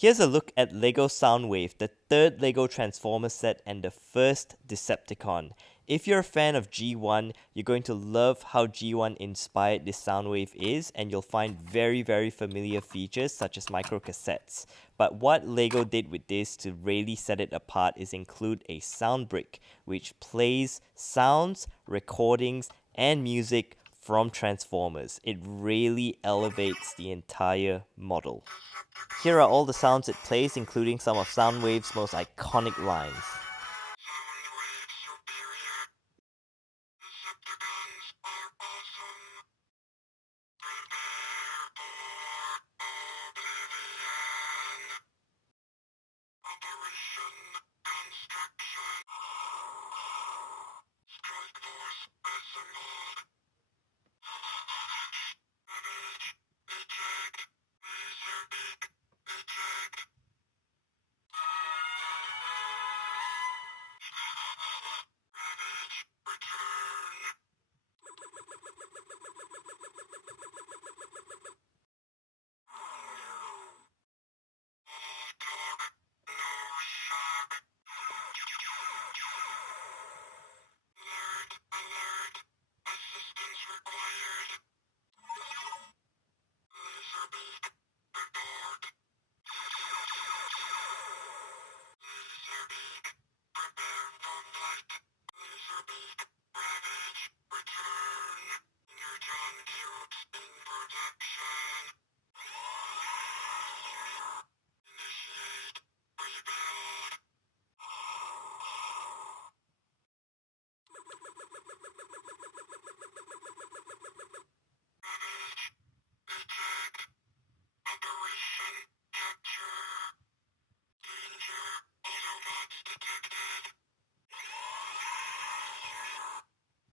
Here's a look at LEGO Soundwave, the third LEGO Transformers set and the first Decepticon. If you're a fan of G1, you're going to love how G1 inspired this Soundwave is, and you'll find very familiar features such as microcassettes. But what LEGO did with this to really set it apart is include a sound brick, which plays sounds, recordings, and music from Transformers. It really elevates the entire model. Here are all the sounds it plays, including some of Soundwave's most iconic lines.